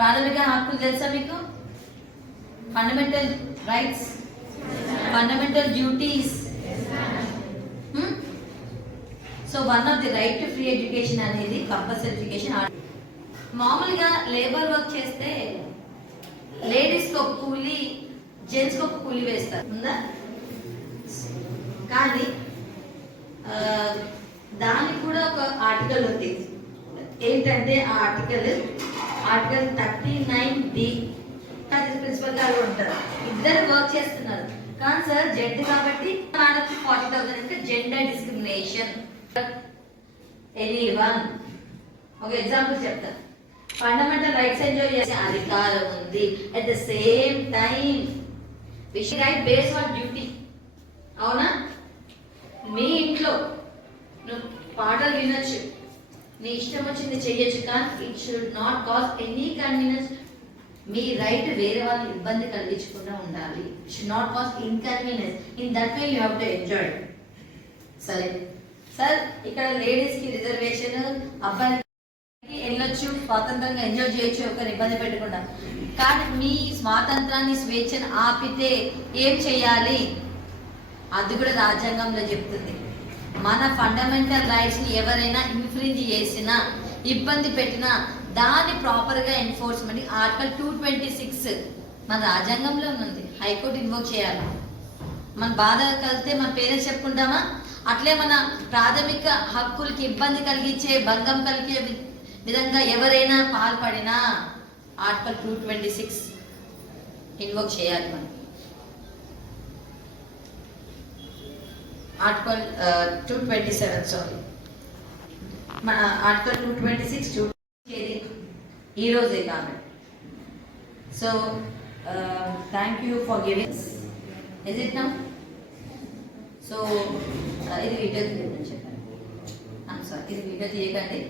ప్రాథమిక హక్కులు తెలుసా మీకు? Fundamental rights, fundamental duties. So one of the right to free education అనేది కంపల్సరీ ఎడ్యుకేషన్. మామూలుగా లేబర్ వర్క్ చేస్తే లేడీస్కి ఒక కూలీ, జెంట్స్కి ఒక కూలీ వేస్తారు ఉందా? కానీ దానికి కూడా ఒక ఆర్టికల్ ఉంది. ఏంటంటే ఆ ఆర్టికల్ 39D. ప్రిన్సిపల్ గారు ఉంటారు, ఇద్దరు వర్క్ చేస్తున్నారు. కానీ సార్ జెంట్ కాబట్టి 40,000 అంటే జెండర్ డిస్క్రిమినేషన్. ఎనీవన్ ఒక ఎగ్జాంపుల్ చెప్తాను. ఫండమెంటల్ రైట్స్ ఎంజాయ్ చేసే అధికారం ఉంది. At the same time right based on duty. అవునా? మీ ఇంట్లో నువ్వు పాటలు వినొచ్చు, నీ ఇష్టం వచ్చింది చెయ్యొచ్చు, కానీ it should not cause any convenience. Me right వేరే వాళ్ళకి ఇబ్బంది కలిగించకుండా ఉండాలి. It should not cause inconvenience. In that way you have to enjoy. సరే సార్, ఇక్కడ లేడీస్కి రిజర్వేషన్, అబ్బాయికి వెళ్ళొచ్చు, స్వాతంత్రంగా ఎంజాయ్ చేయొచ్చు, ఒకరు ఇబ్బంది పెట్టకుండా. కానీ మీ స్వాతంత్రాన్ని, స్వేచ్ఛను ఆపితే ఏం చేయాలి? అది కూడా రాజ్యాంగంలో చెప్తుంది. మన ఫండమెంటల్ రైట్స్ ని ఎవరైనా ఇన్ఫ్రింజ్ చేసినా, ఇబ్బంది పెట్టినా దాన్ని ప్రాపర్గా ఎన్ఫోర్స్మెంట్ ఆర్టికల్ 226 మన రాజ్యాంగంలో ఉంది. హైకోర్టు ఇన్వోక్ చేయాలి. మన బాధ కలిగితే మన పేరెంట్స్ చెప్పుకుంటామా? అట్లే మన ప్రాథమిక హక్కులకి ఇబ్బంది కలిగించే, భంగం కలిగే విధంగా ఎవరైనా పాల్పడినా ఆర్టికల్ 226 ఇన్వోక్ చేయాలి. మనం ఆర్టికల్ 227 సారీ, మన ఆర్టికల్ 226 ఈ రోజే కాబట్టి. So thank you for giving. Is it now? So ఇది వీడియో తీయమని చెప్పాను. సారీ, ఇది వీడియో తీయకండి.